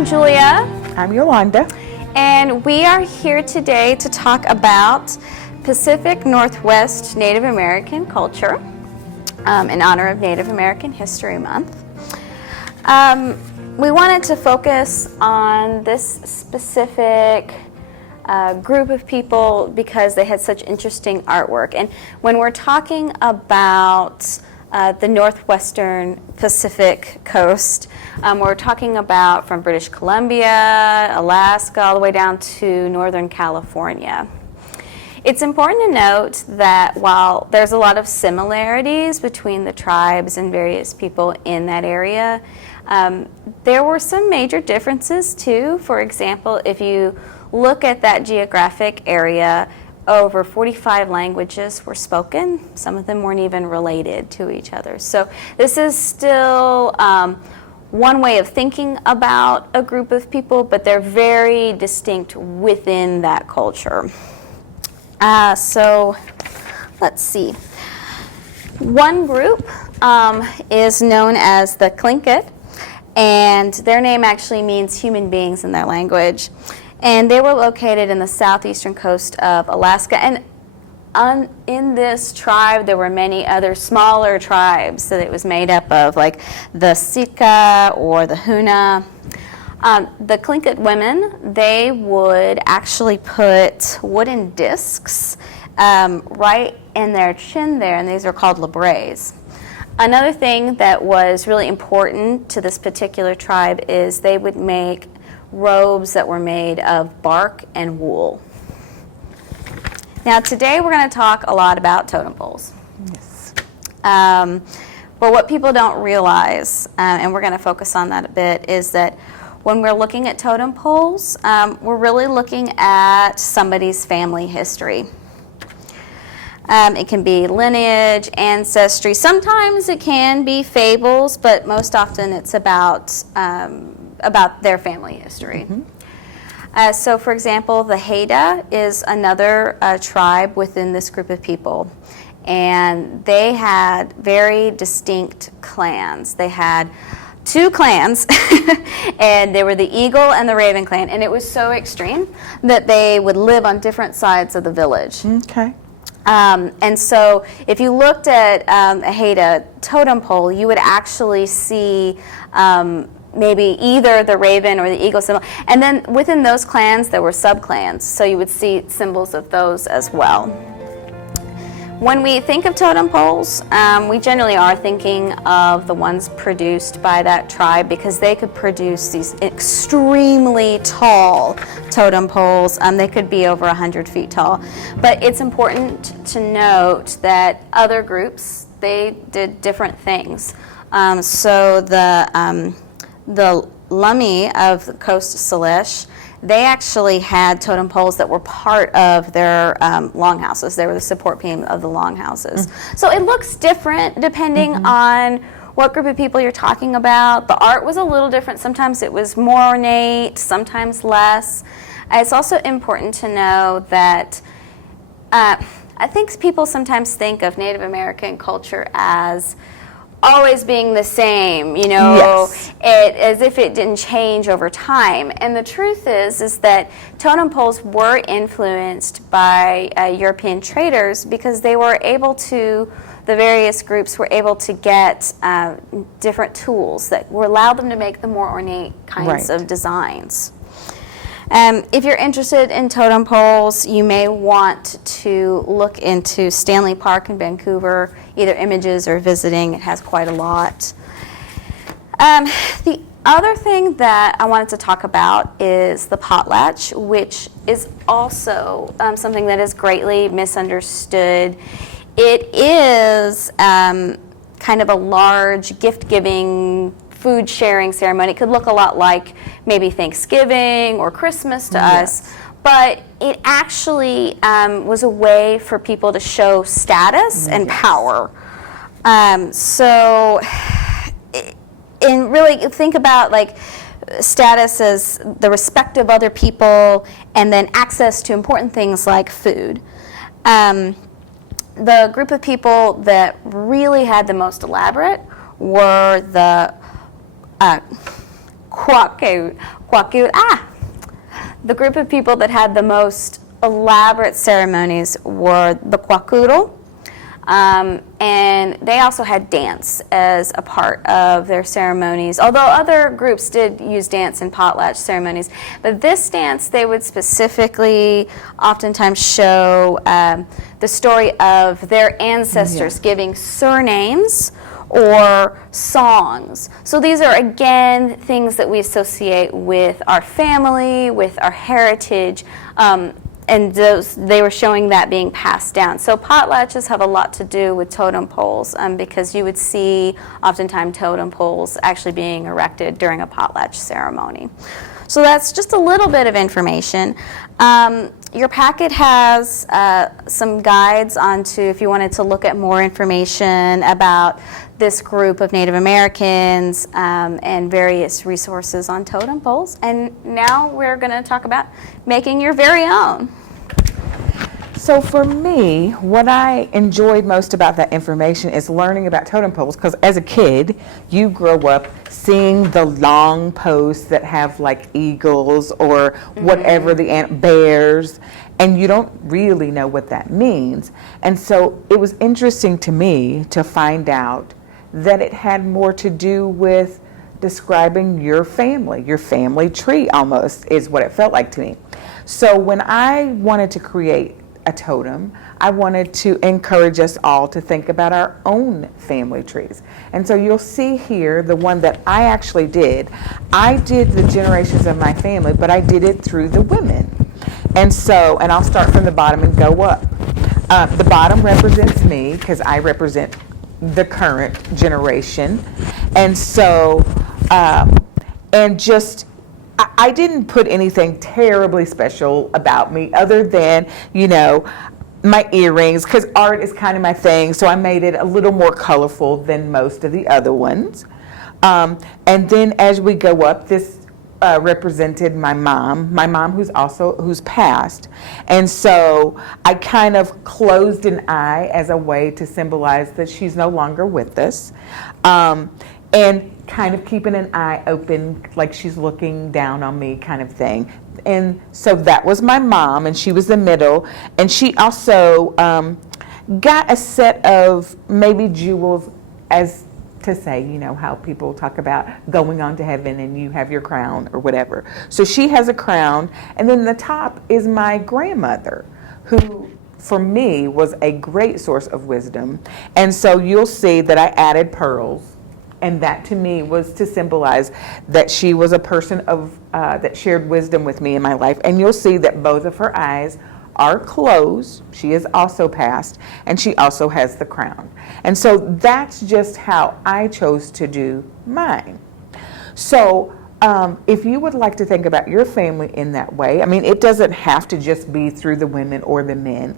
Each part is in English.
I'm Julia. I'm Yolanda. And we are here today to talk about Pacific Northwest Native American culture in honor of Native American History Month. We wanted to focus on this specific group of people because they had such interesting artwork. And when we're talking about the northwestern Pacific coast, we're talking about from British Columbia, Alaska, all the way down to Northern California. It's important to note that while there's a lot of similarities between the tribes and various people in that area, there were some major differences too. For example, if you look at that geographic area, over 45 languages were spoken. Some of them weren't even related to each other. So this is still one way of thinking about a group of people, but they're very distinct within that culture. So let's see. One group is known as the Tlingit, and their name actually means human beings in their language. And they were located in the southeastern coast of Alaska. And in this tribe, there were many other smaller tribes that it was made up of, like the Sitka or the Huna. The Tlingit women, they would actually put wooden discs right in their chin there, and these are called labrets. Another thing that was really important to this particular tribe is they would make robes that were made of bark and wool. Now today we're going to talk a lot about totem poles. Yes. But what people don't realize, and we're going to focus on that a bit, is that when we're looking at totem poles, we're really looking at somebody's family history. It can be lineage, ancestry. Sometimes it can be fables, but most often it's about their family history. Mm-hmm. So for example, the Haida is another tribe within this group of people. And they had very distinct clans. They had two clans, and they were the Eagle and the Raven clan. And it was so extreme that they would live on different sides of the village. Okay. And so if you looked at a Haida totem pole, you would actually see maybe either the raven or the eagle symbol. And then within those clans, there were sub-clans, so you would see symbols of those as well. When we think of totem poles, we generally are thinking of the ones produced by that tribe because they could produce these extremely tall totem poles. They could be over 100 feet tall. But it's important to note that other groups, they did different things. So the Lummi of the coast of Salish, they actually had totem poles that were part of their longhouses. They were the support beam of the longhouses. Mm-hmm. So it looks different depending mm-hmm. on what group of people you're talking about. The art was a little different. Sometimes it was more ornate, sometimes less. It's also important to know that I think people sometimes think of Native American culture as always being the same, you know, yes. As if it didn't change over time. And the truth is that totem poles were influenced by European traders because they were able to, the various groups were able to get different tools that allowed them to make the more ornate kinds right. of designs. If you're interested in totem poles, you may want to look into Stanley Park in Vancouver, either images or visiting. It has quite a lot. The other thing that I wanted to talk about is the potlatch, which is also something that is greatly misunderstood. It is kind of a large gift-giving food sharing ceremony. It could look a lot like maybe Thanksgiving or Christmas to yes. us, but it actually was a way for people to show status and yes. power. So, and really think about like status as the respect of other people and then access to important things like food. The group of people that really had the most elaborate were the The group of people that had the most elaborate ceremonies were the Kwakuro. And they also had dance as a part of their ceremonies, although other groups did use dance in potlatch ceremonies. But this dance, they would specifically oftentimes show the story of their ancestors giving surnames or songs. So these are, again, things that we associate with our family, with our heritage, and they were showing that being passed down. So potlatches have a lot to do with totem poles, because you would see oftentimes totem poles actually being erected during a potlatch ceremony. So that's just a little bit of information. Your packet has some guides onto if you wanted to look at more information about this group of Native Americans, and various resources on totem poles. And now we're going to talk about making your very own. So for me, what I enjoyed most about that information is learning about totem poles, because as a kid, you grow up seeing the long posts that have like eagles or whatever, the bears, and you don't really know what that means. And so it was interesting to me to find out that it had more to do with describing your family tree almost is what it felt like to me. So when I wanted to create a totem, I wanted to encourage us all to think about our own family trees. And so you'll see here the one that I actually did. I did the generations of my family, but I did it through the women. And so, and I'll start from the bottom and go up. The bottom represents me because I represent the current generation. And so, I didn't put anything terribly special about me other than, my earrings, because art is kind of my thing, so I made it a little more colorful than most of the other ones. And then as we go up, this represented my mom who's passed. And so I kind of closed an eye as a way to symbolize that she's no longer with us. And kind of keeping an eye open, like she's looking down on me kind of thing. And so that was my mom, and she was the middle. And she also got a set of maybe jewels, as to say, how people talk about going on to heaven and you have your crown or whatever. So she has a crown. And then the top is my grandmother, who for me was a great source of wisdom. And so you'll see that I added pearls. And that to me was to symbolize that she was a person of that shared wisdom with me in my life. And you'll see that both of her eyes are closed. She is also passed, and she also has the crown. And so that's just how I chose to do mine. So if you would like to think about your family in that way, I mean, it doesn't have to just be through the women or the men.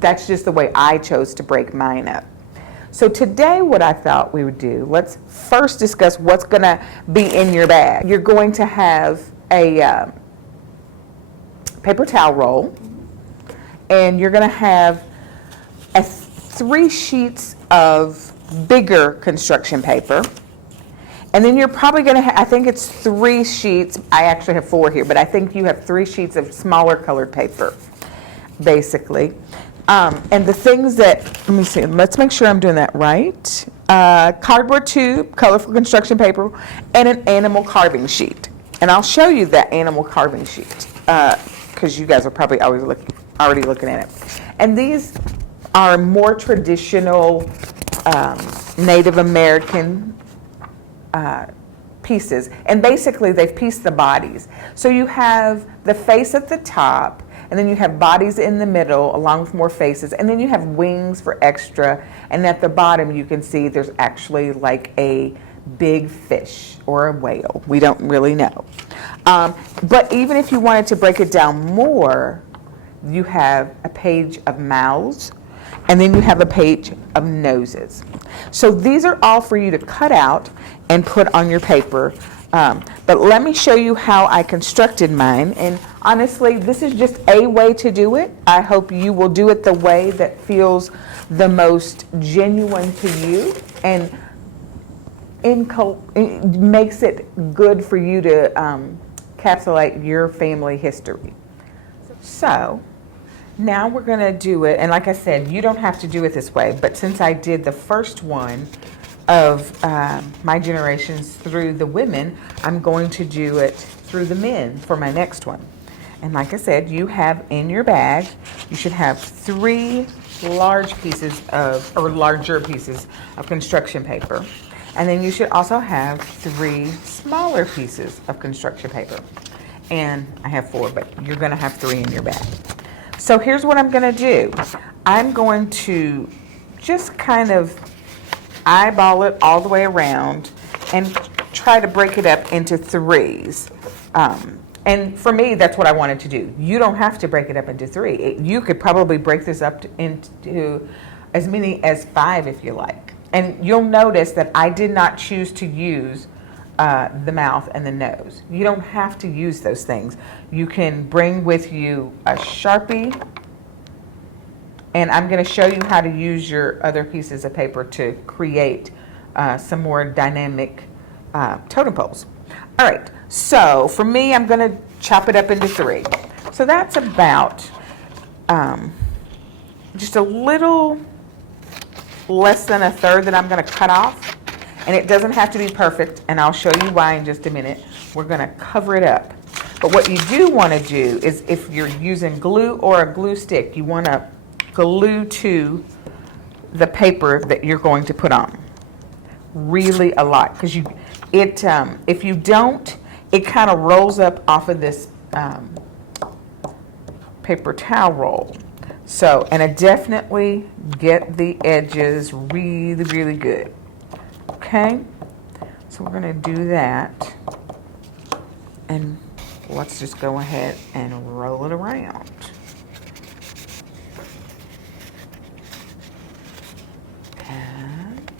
That's just the way I chose to break mine up. So today what I thought we would do, let's first discuss what's going to be in your bag. You're going to have a paper towel roll, and you're going to have 3 sheets of bigger construction paper. And then you're probably going to I think it's 3 sheets. I actually have 4 here, but I think you have 3 sheets of smaller colored paper, basically. And the things that, let me see, let's make sure I'm doing that right. Cardboard tube, colorful construction paper, and an animal carving sheet. And I'll show you that animal carving sheet because you guys are probably already looking at it. And these are more traditional Native American pieces. And basically they've pieced the bodies. So you have the face at the top, and then you have bodies in the middle along with more faces, and then you have wings for extra, and at the bottom you can see there's actually like a big fish or a whale. We don't really know. But even if you wanted to break it down more, you have a page of mouths, and then you have a page of noses. So these are all for you to cut out and put on your paper. But let me show you how I constructed mine. And honestly, this is just a way to do it. I hope you will do it the way that feels the most genuine to you and makes it good for you to encapsulate your family history. So now we're going to do it, and like I said, you don't have to do it this way, but since I did the first one of my generations through the women, I'm going to do it through the men for my next one. And like I said, you have in your bag, you should have 3 larger pieces of construction paper. And then you should also have 3 smaller pieces of construction paper. And I have 4, but you're gonna have 3 in your bag. So here's what I'm gonna do. I'm going to just kind of eyeball it all the way around and try to break it up into 3s. And for me, that's what I wanted to do. You don't have to break it up into 3. You could probably break this up into as many as 5 if you like. And you'll notice that I did not choose to use the mouth and the nose. You don't have to use those things. You can bring with you a Sharpie, and I'm going to show you how to use your other pieces of paper to create some more dynamic totem poles. All right, so for me, I'm going to chop it up into 3. So that's about just a little less than 1/3 that I'm going to cut off. And it doesn't have to be perfect, and I'll show you why in just a minute. We're going to cover it up. But what you do want to do is, if you're using glue or a glue stick, you want to glue to the paper that you're going to put on really a lot, because if you don't, it kind of rolls up off of this paper towel roll. So, and I definitely get the edges really, really good. Okay, so we're going to do that, and let's just go ahead and roll it around. And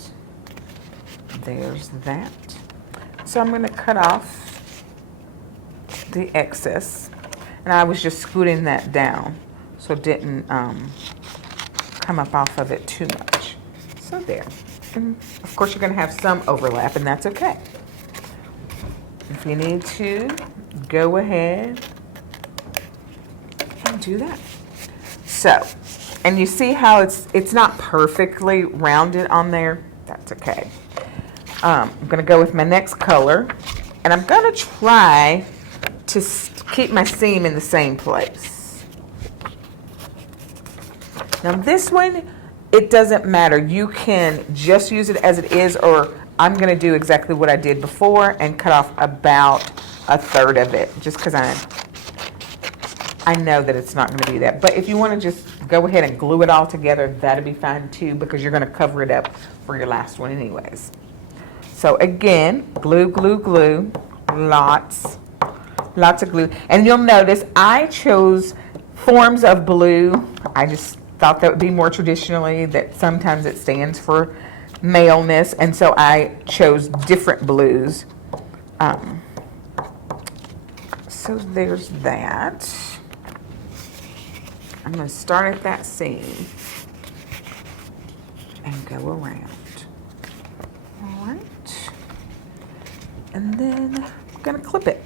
there's that. So I'm going to cut off the excess, and I was just scooting that down so it didn't come up off of it too much. So there. And of course, you're going to have some overlap, and that's okay. If you need to, go ahead and do that. So, and you see how it's not perfectly rounded on there? That's okay. I'm going to go with my next color, and I'm going to try to keep my seam in the same place. Now this one, it doesn't matter. You can just use it as it is, or I'm going to do exactly what I did before and cut off about 1/3 of it, just because I know that it's not going to be that. But if you want to just go ahead and glue it all together, that'd be fine too, because you're going to cover it up for your last one anyways. So again, glue, glue, glue, lots of glue. And you'll notice I chose forms of blue. I just thought that would be more traditionally, that sometimes it stands for maleness, and so I chose different blues. So there's that. I'm going to start at that seam and go around. All right. And then I'm going to clip it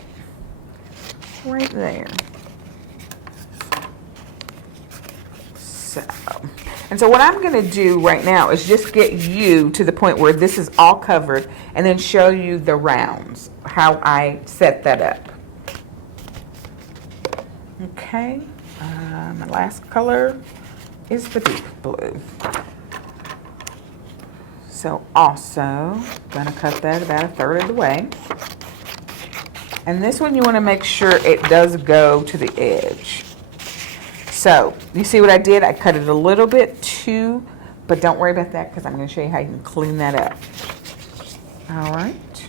right there. And so what I'm going to do right now is just get you to the point where this is all covered, and then show you the rounds, how I set that up. Okay, my last color is the deep blue. So also going to cut that about 1/3 of the way. And this one you want to make sure it does go to the edge. So, you see what I did? I cut it a little bit too, but don't worry about that, because I'm going to show you how you can clean that up. All right.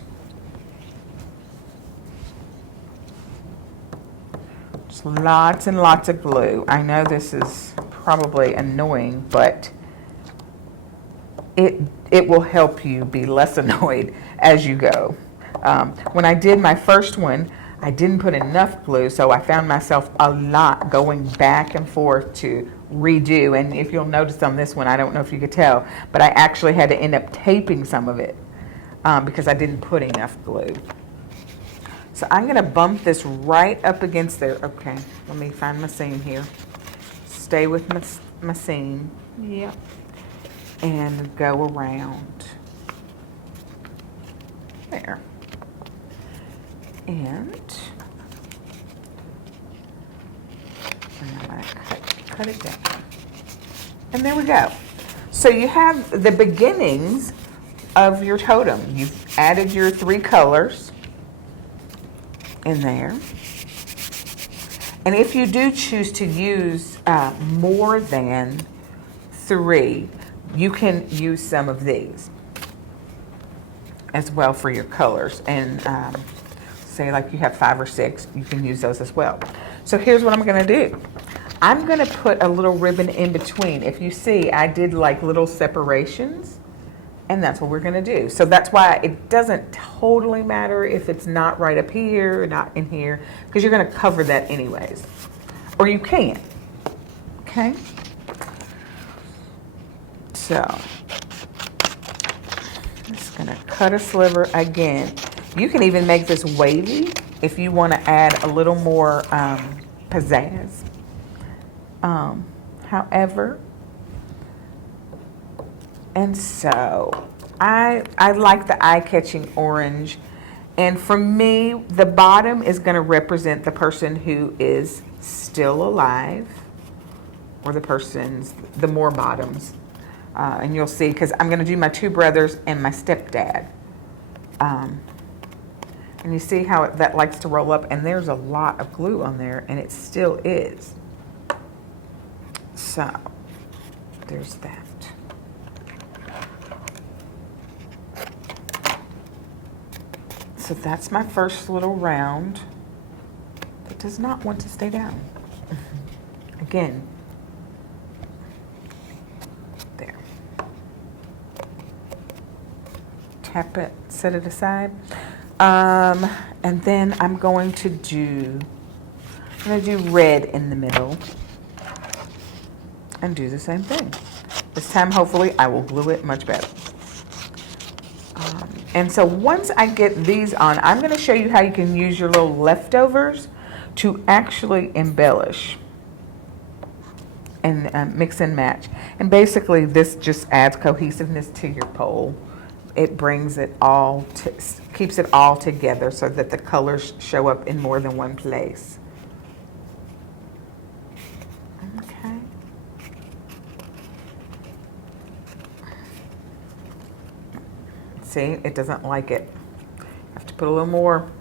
Just lots and lots of glue. I know this is probably annoying, but it will help you be less annoyed as you go. When I did my first one, I didn't put enough glue, so I found myself a lot going back and forth to redo. And if you'll notice on this one, I don't know if you could tell, but I actually had to end up taping some of it because I didn't put enough glue. So I'm gonna bump this right up against there. Okay, let me find my seam here. Stay with my seam. Yep. And go around there. And I'm gonna cut it down. And there we go. So you have the beginnings of your totem. You've added your 3 colors in there. And if you do choose to use more than 3, you can use some of these as well for your colors. And say like you have 5 or 6, you can use those as well. So here's what I'm gonna do. I'm gonna put a little ribbon in between. If you see, I did like little separations, and that's what we're gonna do. So that's why it doesn't totally matter if it's not right up here, or not in here, because you're gonna cover that anyways. Or you can, okay? So, I'm just gonna cut a sliver again. You can even make this wavy if you wanna add a little more pizzazz. However, and so I like the eye-catching orange, and for me, the bottom is going to represent the person who is still alive, or the more bottoms, and you'll see because I'm going to do my 2 brothers and my stepdad, and you see how that likes to roll up, and there's a lot of glue on there, and it still is. So, there's that. So that's my first little round that does not want to stay down. Again, there. Tap it, set it aside. And then I'm going to do red in the middle. And do the same thing. This time, hopefully, I will glue it much better. And so once I get these on, I'm going to show you how you can use your little leftovers to actually embellish and mix and match. And basically, this just adds cohesiveness to your pole. It brings it all, keeps it all together so that the colors show up in more than one place. See, it doesn't like it. I have to put a little more.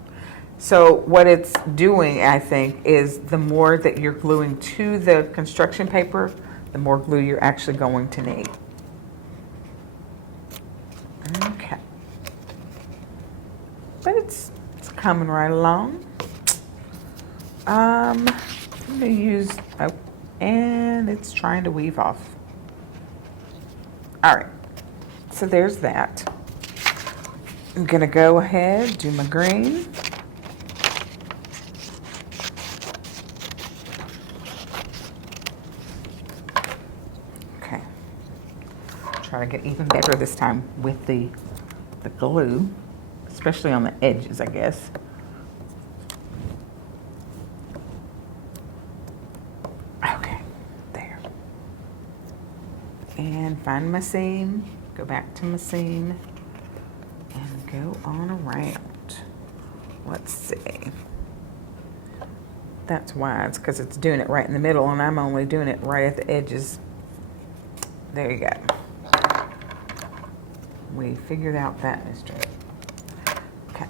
So what it's doing, I think, is the more that you're gluing to the construction paper, the more glue you're actually going to need. Okay. But it's coming right along. I'm going to use, and it's trying to weave off. All right. So there's that. I'm gonna go ahead, do my green. Okay. Try to get even better this time with the glue, especially on the edges, I guess. Okay, there. And find my seam, go back to my seam. And go on around. Let's see. That's why, it's because it's doing it right in the middle, and I'm only doing it right at the edges. There you go. We figured out that mystery. Okay.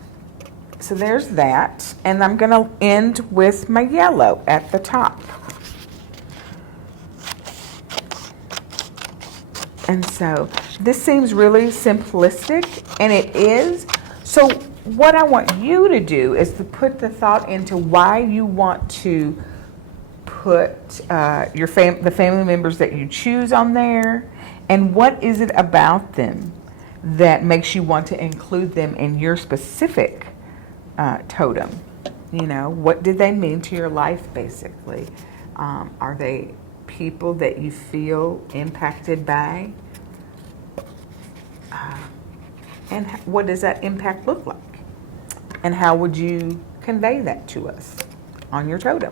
So there's that, and I'm going to end with my yellow at the top. And so this seems really simplistic, and it is. So what I want you to do is to put the thought into why you want to put the family members that you choose on there, and what is it about them that makes you want to include them in your specific totem. You know, what did they mean to your life, basically? Are they people that you feel impacted by? And what does that impact look like? And how would you convey that to us on your totem.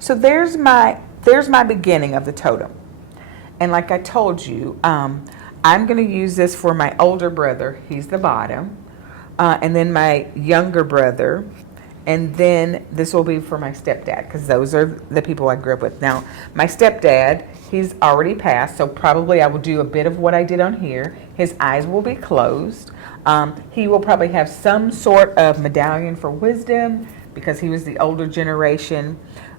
So there's my beginning of the totem. And like I told you, I'm going to use this for my older brother. He's the bottom. And then my younger brother. And then this will be for my stepdad, because those are the people I grew up with. Now, my stepdad, he's already passed, so probably I will do a bit of what I did on here. His eyes will be closed. He will probably have some sort of medallion for wisdom, because he was the older generation.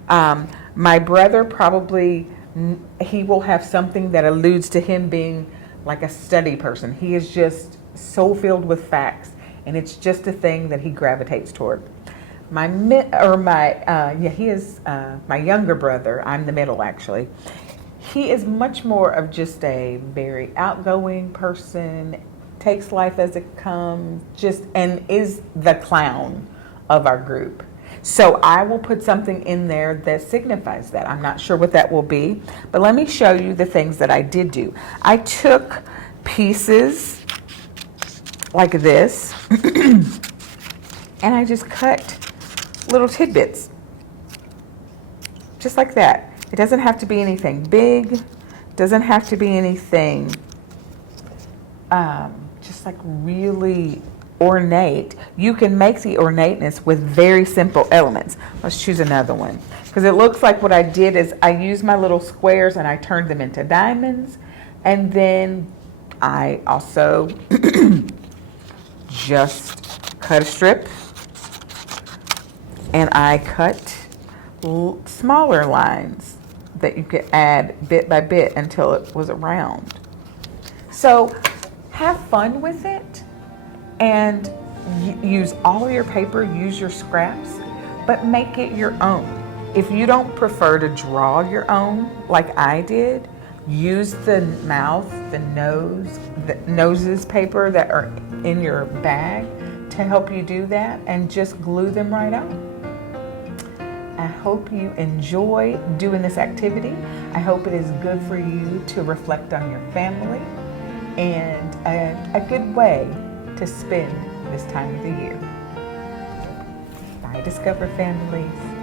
My brother probably, he will have something that alludes to him being like a study person. He is just so filled with facts, and it's just a thing that he gravitates toward. My younger brother. I'm the middle, actually. He is much more of just a very outgoing person, takes life as it comes, and is the clown of our group. So I will put something in there that signifies that. I'm not sure what that will be, but let me show you the things that I did do. I took pieces like this, and I just cut little tidbits, just like that. It doesn't have to be anything big, doesn't have to be anything just like really ornate. You can make the ornateness with very simple elements. Let's choose another one, because it looks like what I did is I used my little squares and I turned them into diamonds, and then I also just cut a strip, and I cut smaller lines that you could add bit by bit until it was round. So have fun with it, and use all of your paper, use your scraps, but make it your own. If you don't prefer to draw your own like I did, use the mouth, the noses paper that are in your bag to help you do that, and just glue them right on. I hope you enjoy doing this activity. I hope it is good for you to reflect on your family, and a good way to spend this time of the year. Bye, Discover Families.